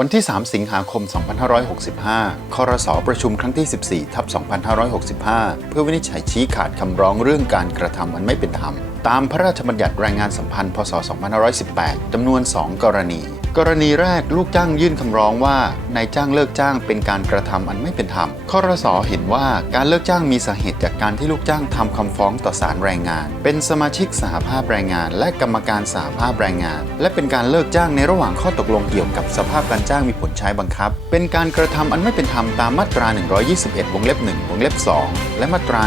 วันที่ 3 สิงหาคม 2565 ครสประชุมครั้งที่ 14 ทับ 2565 เพื่อวินิจฉัยชี้ขาดคำร้องเรื่องการกระทำอันไม่เป็นธรรม ตามพระราชบัญญัติแรงงานสัมพันธ์ พศ 2518 จำนวน 2 กรณี กรณีแรกลูกจ้างยื่นคำร้องว่านายจ้างเลิกจ้างเป็นการกระทำอันไม่เป็นธรรมครสเห็นว่าการเลิกจ้างมีสาเหตุจากการที่ลูกจ้างทำคำฟ้องต่อศาลแรงงาน เป็นสมาชิกสหภาพแรงงาน และกรรมการสหภาพแรงงาน และเป็นการเลิกจ้างในระหว่างข้อตกลงเกี่ยวกับสภาพการจ้างมีผลใช้บังคับ เป็นการกระทำอันไม่เป็นธรรมตามมาตรา 121 วงเล็บ 1 วงเล็บ 2 และมาตรา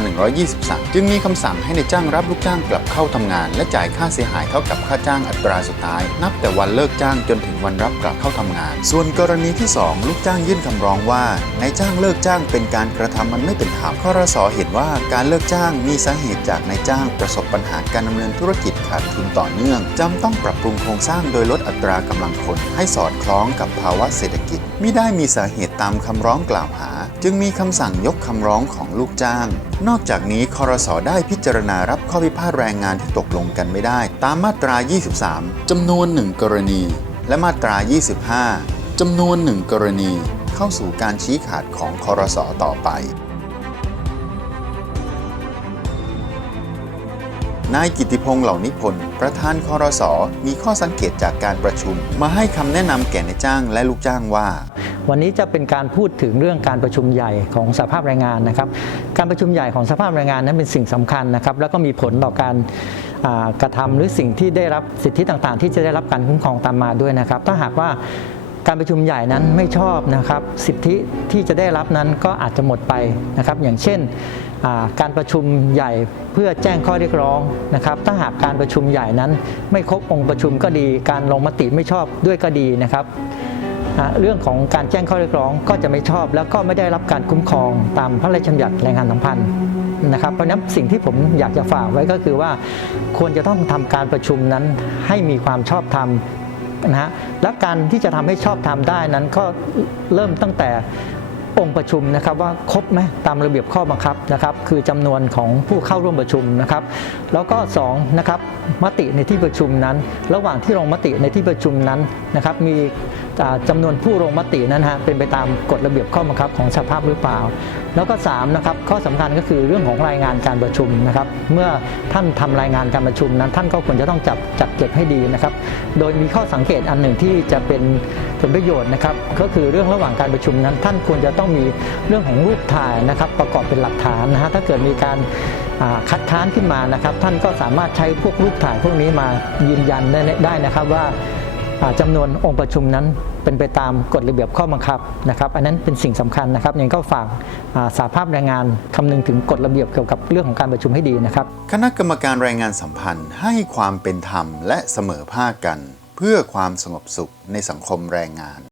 123 จึงมีคำสั่งให้ในายจ้างรับลูกจ้างกลับเข้าทำงาน และจ่ายค่าเสียหายเท่ากับค่าจ้างอัตราสุดท้าย นับแต่วันเลิกจ้างจนถึงวันรับกลับเข้าทำงาน ส่วนกรณีที่ 2 ลูกจ้างยื่นคำร้องว่านายจ้างเลิกจ้างเป็นการกระทำมันไม่เป็นธรรมครสเห็นว่าการเลิกจ้างมีสาเหตุจากนายจ้างประสบปัญหาการดำเนินธุรกิจขาดทุนต่อเนื่องจำต้องปรับปรุงโครงสร้างโดยลดอัตรากำลังคน ให้สอดคล้องกับภาวะเศรษฐกิจมิได้มีสาเหตุตามคำร้องกล่าวหา จึงมีคำสั่งยกคำร้องของลูกจ้าง นอกจากนี้คอรสได้พิจารณารับข้อพิพาทแรงงานที่ตกลงกันไม่ได้ ตามมาตรา 23จำนวนหนึ่งกรณี และมาตรา 25 จำนวนหนึ่งกรณีเข้าสู่การชี้ขาดของคอรสอต่อไป นายกิติพงษ์เหล่านิพนธ์ประธานคอรสอมีข้อสังเกตจากการประชุม มาให้คำแนะนำแก่นายจ้างและลูกจ้างว่าวันนี้จะเป็นการพูดถึงเรื่องการประชุมใหญ่ของสภาพแรงงานนะครับ การประชุมใหญ่ของสภาพแรงงานนั้นเป็นสิ่งสำคัญนะครับ แล้วก็มีผลต่อการ กระทำหรือสิ่งที่ได้รับสิทธิต่างๆ ที่จะได้รับการคุ้มครองตามมาด้วยนะครับ ถ้าหากว่าการประชุมใหญ่นั้นไม่ชอบนะครับสิทธิที่จะได้รับนั้นก็อาจจะหมดไปนะครับ อย่างเช่นการประชุมใหญ่เพื่อแจ้งข้อเรียกร้องนะครับ ถ้าหากการประชุมใหญ่นั้น ไม่ครบองค์ประชุมก็ดี การลงมติไม่ชอบด้วยก็ดีนะครับเรื่องของการแจ้งข้อเรียกร้องก็จะไม่ชอบ แล้วก็ไม่ได้รับการคุ้มครองตามพระราชบัญญัติแรงงานสัมพันธ์ นะครับ เพราะนั้นสิ่งที่ผมอยากจะฝากไว้ก็คือว่าควรจะต้องทำการประชุมนั้นให้มีความชอบธรรมนะฮะและการที่จะทำให้ชอบธรรมได้นั้นก็เริ่มตั้งแต่องค์ประชุมนะครับว่าครบไหมตามระเบียบข้อบังคับนะครับ คือจำนวนของผู้เข้าร่วมประชุมนะครับ แล้วก็สองนะครับมติในที่ประชุมนั้น ระหว่างที่ลงมติในที่ประชุมนั้นนะครับ มี จำานวนผู้ลงมตินั้นฮะเป็นไปตามกฎระเบียบข้อบังคับของสภาพหรือเปล่า แล้วก็3นะครับข้อสำคัญก็คือเรื่องของรายงานการประชุมนะครับ เมื่อท่านทำรายงานการประชุมนั้น ท่านก็ควรจะต้องจับจัดเก็บให้ดีนะครับ โดยมีข้อสังเกตอันหนึ่งที่จะเป็นผลประโยชน์นะครับ ก็คือเรื่องระหว่างการประชุมนั้น ท่านควรจะต้องมีเรื่องของรูปถ่ายนะครับ ประกอบเป็นหลักฐานนะฮะถ้าเกิดมีการคัดค้านขึ้นมานะครับ ท่านก็สามารถใช้พวกรูปถ่ายพวกนี้มายืนยันได้ไดนะครับว่าอ่าจำนวนองค์ประชุมนั้น เป็นไปตามกฎระเบียบข้อบังคับนะครับอันนั้นเป็นสิ่งสำคัญนะครับยังก็ฝากาสาภาพแรงงานคำนึงถึงกฎระเบียบเกี่ยวกับเรื่องของการประชุมให้ดีนะครับ คณะกรรมการแรงงานสัมพันธ์ให้ความเป็นธรรมและเสมอภาคกัน เพื่อความสงบสุขในสังคมแรงงาน